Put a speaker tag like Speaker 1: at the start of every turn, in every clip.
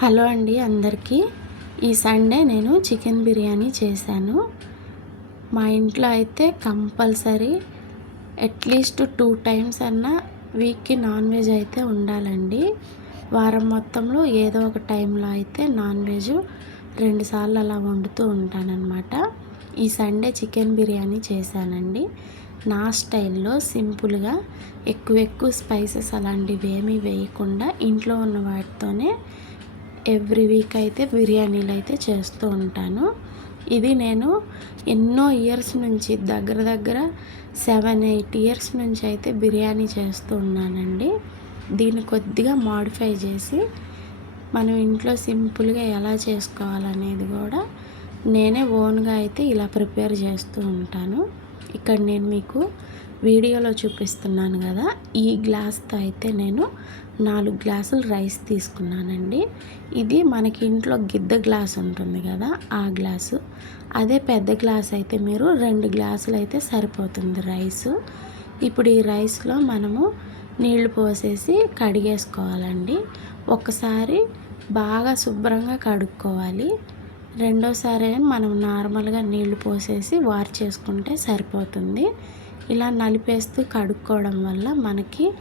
Speaker 1: Hello అండి అందరికీ. ఈ సండే నేను చికెన్ బిర్యానీ చేశాను. మా ఇంట్లో అయితే కంపల్సరీ అట్లీస్ట్ టూ టైమ్స్ అన్నా వీక్కి నాన్ వెజ్ అయితే ఉండాలండి. వారం మొత్తంలో ఏదో ఒక టైంలో అయితే నాన్ వెజ్ రెండుసార్లు అలా వండుతూ ఉంటానన్నమాట. ఈ సండే చికెన్ బిర్యానీ చేశానండి. నా స్టైల్లో సింపుల్గా ఎక్కువ ఎక్కువ స్పైసెస్ అలాంటివి ఏమీ వేయకుండా ఇంట్లో ఉన్న వాటితోనే ఎవ్రీ వీక్ అయితే బిర్యానీలు అయితే చేస్తూ ఉంటాను. ఇది నేను ఎన్నో ఇయర్స్ నుంచి దగ్గర దగ్గర సెవెన్ ఎయిట్ ఇయర్స్ నుంచి అయితే బిర్యానీ చేస్తూ ఉన్నానండి. దీన్ని కొద్దిగా మాడిఫై చేసి మనం ఇంట్లో సింపుల్గా ఎలా చేసుకోవాలనేది కూడా నేనే ఓన్గా అయితే ఇలా ప్రిపేర్ చేస్తూ ఉంటాను. ఇక్కడ నేను మీకు వీడియోలో చూపిస్తున్నాను కదా ఈ గ్లాస్తో అయితే నేను నాలుగు గ్లాసులు రైస్ తీసుకున్నానండి. ఇది మనకి ఇంట్లో గిద్ద గ్లాస్ ఉంటుంది కదా ఆ గ్లాసు. అదే పెద్ద గ్లాస్ అయితే మీరు రెండు గ్లాసులు అయితే సరిపోతుంది రైసు. ఇప్పుడు ఈ రైస్లో మనము నీళ్ళు పోసేసి కడిగేసుకోవాలండి. ఒకసారి బాగా శుభ్రంగా కడుక్కోవాలి. రెండోసారి మనం నార్మల్గా నీళ్ళు పోసేసి వార్ చేసుకుంటే సరిపోతుంది. ఇలా నలిపేస్తూ కడుక్కోవడం వల్ల మనకి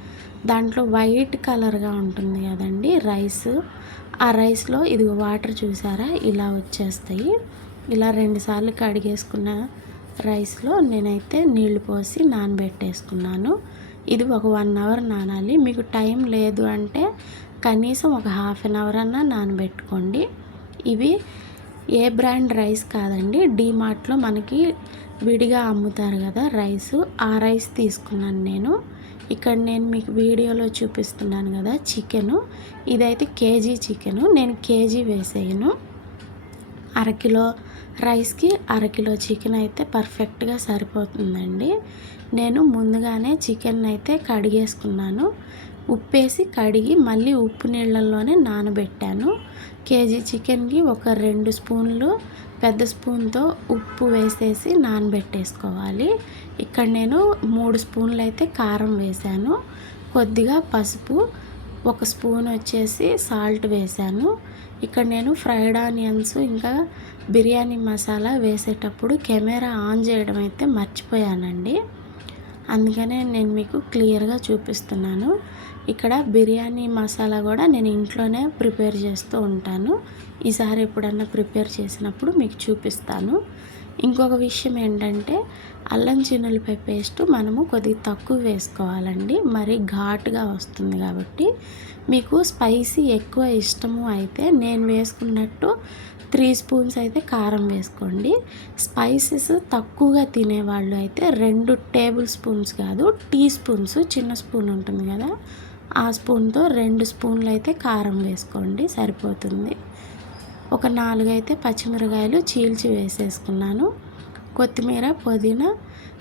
Speaker 1: దాంట్లో వైట్ కలర్గా ఉంటుంది కదండి రైస్. ఆ రైస్లో ఇది వాటర్ చూసారా? ఇలా వచ్చేస్తాయి. ఇలా రెండుసార్లు కడిగేసుకున్న రైస్లో నేనైతే నీళ్ళు పోసి నానబెట్టేసుకున్నాను. ఇది ఒక వన్ అవర్ నానాలి. మీకు టైం లేదు అంటే కనీసం ఒక హాఫ్ అన్ అవర్ అన్నా నానబెట్టుకోండి. ఇవి ఏ బ్రాండ్ రైస్ కాదండి. డీమార్ట్లో మనకి విడిగా అమ్ముతారు కదా రైస్ ఆ రైస్ తీసుకున్నాను నేను. ఇక్కడ నేను మీకు వీడియోలో చూపిస్తున్నాను కదా చికెను. ఇదైతే కేజీ చికెను. నేను కేజీ వేసేయను. అరకిలో రైస్కి అరకిలో చికెన్ అయితే పర్ఫెక్ట్గా సరిపోతుందండి. నేను ముందుగానే చికెన్ అయితే కడిగేసుకున్నాను. ఉప్పేసి కడిగి మళ్ళీ ఉప్పు నీళ్ళల్లోనే నానబెట్టాను. కేజీ చికెన్కి ఒక రెండు స్పూన్లు పెద్ద స్పూన్తో ఉప్పు వేసేసి నానబెట్టేసుకోవాలి. ఇక్కడ నేను మూడు స్పూన్లు అయితే కారం వేశాను కొద్దిగా పసుపు ఒక స్పూన్ వచ్చేసి సాల్ట్ వేశాను ఇక్కడ నేను ఫ్రైడ్ ఆనియన్స్ ఇంకా బిర్యానీ మసాలా వేసేటప్పుడు కెమెరా ఆన్ చేయడం అయితే మర్చిపోయానండి. అందుకనే నేను మీకు క్లియర్గా చూపిస్తున్నాను. ఇక్కడ బిర్యానీ మసాలా కూడా నేను ఇంట్లోనే ప్రిపేర్ చేస్తూ ఉంటాను. ఈసారి ఎప్పుడన్నా ప్రిపేర్ చేసినప్పుడు మీకు చూపిస్తాను. ఇంకొక విషయం ఏంటంటే అల్లం చిన్నులపై పేస్ట్ మనము కొద్దిగా తక్కువ వేసుకోవాలండి. మరి ఘాటుగా వస్తుంది కాబట్టి. మీకు స్పైసీ ఎక్కువ ఇష్టము అయితే నేను వేసుకున్నట్టు త్రీ స్పూన్స్ అయితే కారం వేసుకోండి. స్పైసెస్ తక్కువగా తినేవాళ్ళు అయితే రెండు టేబుల్ స్పూన్స్ కాదు టీ స్పూన్స్ చిన్న స్పూన్ ఉంటుంది కదా. ఆ స్పూన్తో రెండు స్పూన్లు అయితే కారం వేసుకోండి సరిపోతుంది. ఒక నాలుగైతే పచ్చిమిరకాయలు చీల్చి వేసేసుకున్నాను. కొత్తిమీర పుదీనా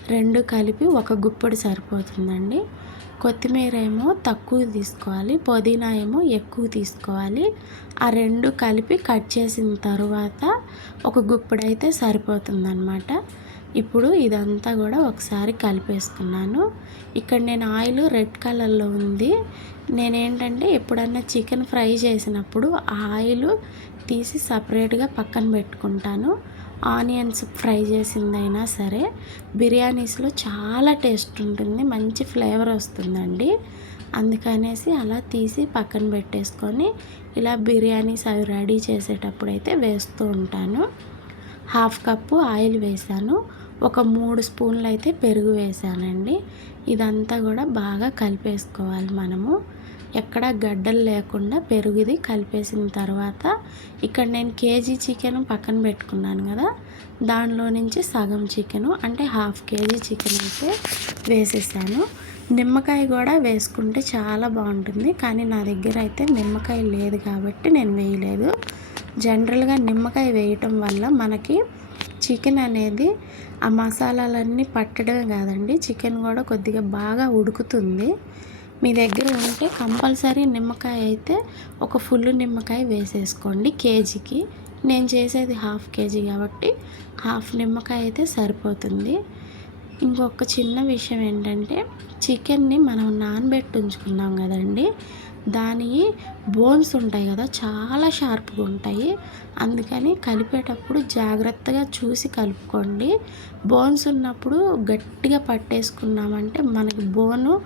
Speaker 1: రెండు కలిపి ఒక గుప్పడి సరిపోతుందండి. కొత్తిమీర ఏమో తక్కువ తీసుకోవాలి పుదీనా ఏమో ఎక్కువ తీసుకోవాలి. ఆ రెండు కలిపి కట్ చేసిన తర్వాత ఒక గుప్పడైతే సరిపోతుందన్నమాట. ఇప్పుడు ఇదంతా కూడా ఒకసారి కలిపేసుకున్నాను. ఇక్కడ నేను ఆయిల్ రెడ్ కలర్లో ఉంది. నేనేంటంటే ఎప్పుడన్నా చికెన్ ఫ్రై చేసినప్పుడు ఆ ఆయిల్ తీసి సపరేట్గా పక్కన పెట్టుకుంటాను. ఆనియన్స్ ఫ్రై చేసిందైనా సరే బిర్యానీస్లో చాలా టేస్ట్ ఉంటుంది మంచి ఫ్లేవర్ వస్తుందండి. అందుకనేసి అలా తీసి పక్కన పెట్టేసుకొని ఇలా బిర్యానీస్ అవి రెడీ చేసేటప్పుడు అయితే వేస్తూ ఉంటాను. హాఫ్ కప్పు ఆయిల్ వేసాను. ఒక మూడు స్పూన్లు అయితే పెరుగు వేసానండి. ఇదంతా కూడా బాగా కలిపేసుకోవాలి మనము. ఎక్కడ గడ్డలు లేకుండా పెరుగుది కలిపేసిన తర్వాత ఇక్కడ నేను కేజీ చికెన్ పక్కన పెట్టుకున్నాను కదా. దానిలో నుంచి సగం చికెను అంటే హాఫ్ కేజీ చికెన్ అయితే వేసేసాను. నిమ్మకాయ కూడా వేసుకుంటే చాలా బాగుంటుంది కానీ నా దగ్గర అయితే నిమ్మకాయ లేదు కాబట్టి నేను వేయలేదు. జనరల్గా నిమ్మకాయ వేయటం వల్ల మనకి చికెన్ అనేది ఆ మసాలాలన్నీ పట్టడమే కాదండి. చికెన్ కూడా కొద్దిగా బాగా ఉడుకుతుంది. మీ దగ్గర ఉంటే కంపల్సరీ నిమ్మకాయ అయితే ఒక ఫుల్ నిమ్మకాయ వేసేసుకోండి కేజీకి. నేను చేసేది హాఫ్ కేజీ కాబట్టి హాఫ్ నిమ్మకాయ అయితే సరిపోతుంది. ఇంకొక చిన్న విషయం ఏంటంటే చికెన్ని మనం నానబెట్టి ఉంచుకున్నాం కదండి. దాని బోన్స్ ఉంటాయి కదా చాలా షార్ప్గా ఉంటాయి. అందుకని కలిపేటప్పుడు జాగ్రత్తగా చూసి కలుపుకోండి. బోన్స్ ఉన్నప్పుడు గట్టిగా పట్టేసుకున్నామంటే మనకి బోను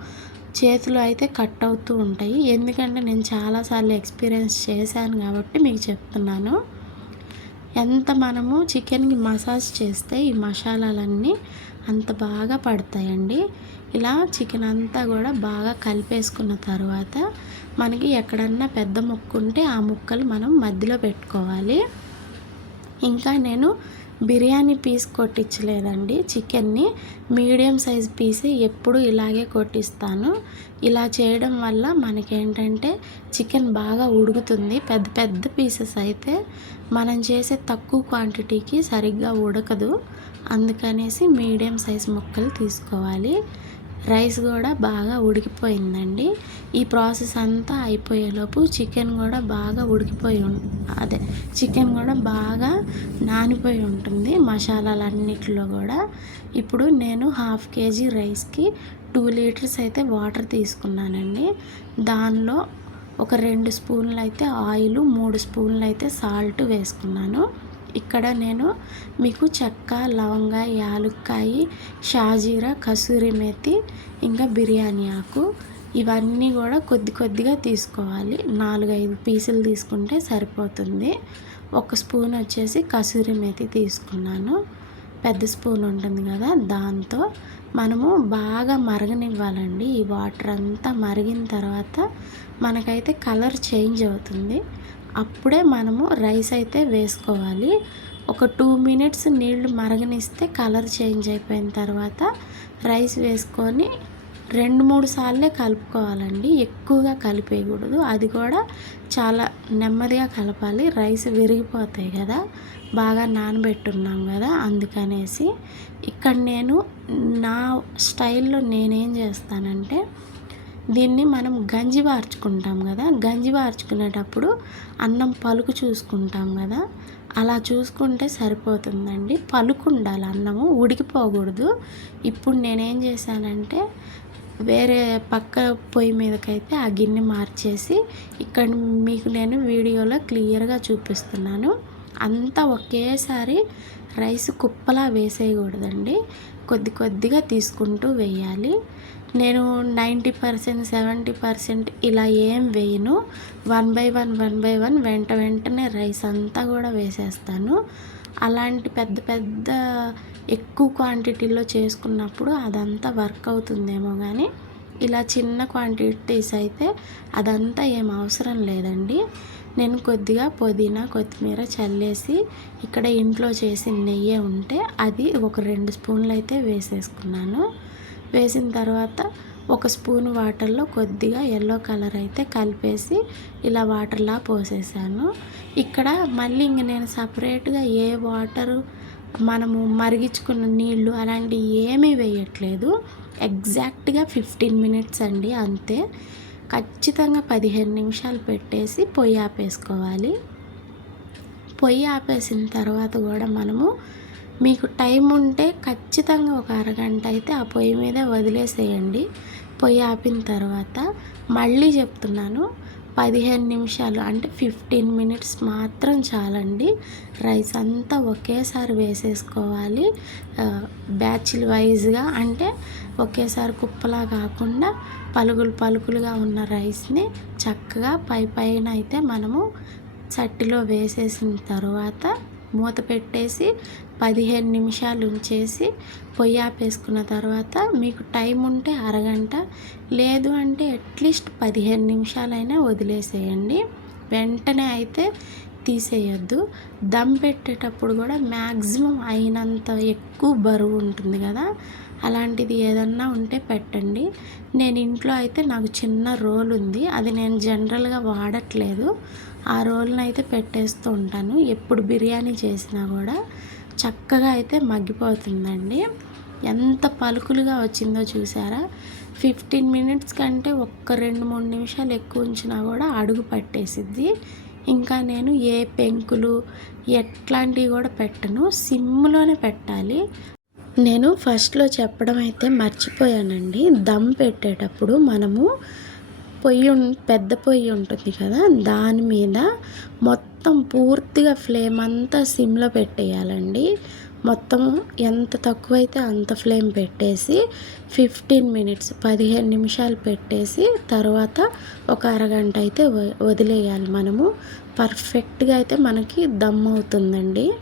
Speaker 1: చేతులు అయితే కట్ అవుతూ ఉంటాయి. ఎందుకంటే నేను చాలాసార్లు ఎక్స్పీరియన్స్ చేశాను కాబట్టి మీకు చెప్తున్నాను. ఎంత మనము చికెన్కి మసాజ్ చేస్తే ఈ మసాలాలన్నీ అంత బాగా పడతాయండి. ఇలా చికెన్ అంతా కూడా బాగా కలిపేసుకున్న తర్వాత మనకి ఎక్కడన్నా పెద్ద ముక్క ఉంటే ఆ ముక్కలు మనం మధ్యలో పెట్టుకోవాలి. ఇంకా నేను బిర్యానీ పీస్ కొట్టించలేదండి. చికెన్ని మీడియం సైజ్ పీస్ ఎప్పుడు ఇలాగే కొట్టిస్తాను. ఇలా చేయడం వల్ల మనకేంటంటే చికెన్ బాగా ఉడుకుతుంది. పెద్ద పెద్ద పీసెస్ అయితే మనం చేసే తక్కువ క్వాంటిటీకి సరిగ్గా ఉడకదు. అందుకనేసి మీడియం సైజ్ ముక్కలు తీసుకోవాలి. రైస్ కూడా బాగా ఉడికిపోయిందండి. ఈ ప్రాసెస్ అంతా అయిపోయేలోపు చికెన్ కూడా బాగా ఉడికిపోయి అదే చికెన్ కూడా బాగా నానిపోయి ఉంటుంది మసాలాలన్నిటిలో కూడా. ఇప్పుడు నేను హాఫ్ కేజీ రైస్కి టూ లీటర్స్ అయితే వాటర్ తీసుకున్నానండి. దానిలో ఒక రెండు స్పూన్లు అయితే ఆయిల్ మూడు స్పూన్లు అయితే సాల్ట్ వేసుకున్నాను. ఇక్కడ నేను మీకు చెక్క లవంగ యాలుక్కాయి షాజీరా కసూరి మేతి ఇంకా బిర్యానీ ఆకు ఇవన్నీ కూడా కొద్ది కొద్దిగా తీసుకోవాలి. నాలుగైదు పీసులు తీసుకుంటే సరిపోతుంది. ఒక స్పూన్ వచ్చేసి కసూరి మేతి తీసుకున్నాను. పెద్ద స్పూన్ ఉంటుంది కదా దాంతో. మనము బాగా మరగనివ్వాలండి. ఈ వాటర్ అంతా మరిగిన తర్వాత మనకైతే కలర్ చేంజ్ అవుతుంది. అప్పుడే మనము రైస్ అయితే వేసుకోవాలి. ఒక టూ మినిట్స్ నీళ్ళు మరగనిస్తే కలర్ చేంజ్ అయిపోయిన తర్వాత రైస్ వేసుకొని రెండు మూడు సార్లే కలుపుకోవాలండి. ఎక్కువగా కలిపేయకూడదు. అది కూడా చాలా నెమ్మదిగా కలపాలి. రైస్ విరిగిపోతాయి కదా. బాగా నానబెట్టున్నాం కదా అందుకనేసి. ఇక్కడ నేను నా స్టైల్లో నేనేం చేస్తానంటే దీన్ని మనం గంజి వార్చుకుంటాం కదా. గంజి వార్చుకునేటప్పుడు అన్నం పలుకు చూసుకుంటాం కదా. అలా చూసుకుంటే సరిపోతుందండి. పలుకు ఉండాలి అన్నము ఉడికిపోకూడదు. ఇప్పుడు నేనేం చేశానంటే వేరే పక్క పొయ్యి మీదకైతే ఆ గిన్నె మార్చేసి ఇక్కడ మీకు నేను వీడియోలో క్లియర్గా చూపిస్తున్నాను. అంతా ఒకేసారి రైస్ కుప్పలా వేసేయకూడదండి. కొద్ది కొద్దిగా తీసుకుంటూ వేయాలి. నేను నైంటీ పర్సెంట్ సెవెంటీ పర్సెంట్ ఇలా ఏం వేయను. One by one one by one వెంట వెంటనే రైస్ అంతా కూడా వేసేస్తాను. అలాంటి పెద్ద పెద్ద ఎక్కువ క్వాంటిటీలో చేసుకున్నప్పుడు అదంతా వర్క్ అవుతుందేమో కానీ ఇలా చిన్న క్వాంటిటీస్ అయితే అదంతా ఏం అవసరం లేదండి. నేను కొద్దిగా పుదీనా కొత్తిమీర చల్లేసి ఇక్కడ ఇంట్లో చేసిన నెయ్యి ఉంటే అది ఒక రెండు స్పూన్లు అయితే వేసేసుకున్నాను. వేసిన తర్వాత ఒక స్పూన్ వాటర్లో కొద్దిగా ఎల్లో కలర్ అయితే కలిపేసి ఇలా వాటర్లా పోసేసాను. ఇక్కడ మళ్ళీ ఇంక నేను సపరేట్గా ఏ వాటరు మనము మరిగించుకున్న నీళ్ళు అలాంటివి ఏమీ వేయట్లేదు. ఎగ్జాక్ట్గా ఫిఫ్టీన్ మినిట్స్ అండి అంతే. ఖచ్చితంగా పదిహేను నిమిషాలు పెట్టేసి పొయ్యి ఆపేసుకోవాలి. పొయ్యి ఆపేసిన తర్వాత కూడా మనము మీకు టైం ఉంటే ఖచ్చితంగా ఒక అరగంట అయితే ఆ పొయ్యి మీదే వదిలేసేయండి. పొయ్యి ఆపిన తర్వాత మళ్ళీ చెప్తున్నాను పదిహేను నిమిషాలు అంటే ఫిఫ్టీన్ మినిట్స్ మాత్రం చాలండి. రైస్ అంతా ఒకేసారి వేసేసుకోవాలి. బ్యాచ్ల వైజ్గా అంటే ఒకేసారి కుప్పలా కాకుండా పలుకులు పలుకులుగా ఉన్న రైస్ని చక్కగా పై పైన అయితే మనము చట్టిలో వేసేసిన తర్వాత మూత పెట్టేసి పదిహేను నిమిషాలు ఉంచేసి పొయ్యి ఆపేసుకున్న తర్వాత మీకు టైం ఉంటే అరగంట లేదు అంటే అట్లీస్ట్ పదిహేను నిమిషాలైనా వదిలేసేయండి. వెంటనే అయితే తీసేయద్దు. దమ్ పెట్టేటప్పుడు కూడా మ్యాక్సిమం అయినంత ఎక్కువ బరువు ఉంటుంది కదా. అలాంటిది ఏదన్నా ఉంటే పెట్టండి. నేను ఇంట్లో అయితే నాకు చిన్న రోల్ ఉంది. అది నేను జనరల్గా వాడట్లేదు. ఆ రోల్ని అయితే పెట్టేస్తూ ఉంటాను. ఎప్పుడు బిర్యానీ చేసినా కూడా చక్కగా అయితే మగ్గిపోతుందండి. ఎంత పలుకులుగా వచ్చిందో చూసారా? ఫిఫ్టీన్ మినిట్స్ కంటే ఒక్క రెండు మూడు నిమిషాలు ఎక్కువ ఉంచినా కూడా అడుగు పట్టేసిద్ది. ఇంకా నేను ఏ పెంకులు ఎట్లాంటివి కూడా పెట్టను. సిమ్లోనే పెట్టాలి. నేను ఫస్ట్లో చెప్పడం అయితే మర్చిపోయానండి. దమ్ పెట్టేటప్పుడు మనము పొయ్యి పెద్ద పొయ్యి ఉంటుంది కదా దాని మీద మొత్తం పూర్తిగా ఫ్లేమ్ అంతా సిమ్లో పెట్టేయాలండి. మొత్తం ఎంత తక్కువైతే అంత ఫ్లేమ్ పెట్టేసి ఫిఫ్టీన్ మినిట్స్ పదిహేను నిమిషాలు పెట్టేసి తర్వాత ఒక అరగంట అయితే వ- వదిలేయాలి మనము. పర్ఫెక్ట్గా అయితే మనకి దమ్ అవుతుందండి.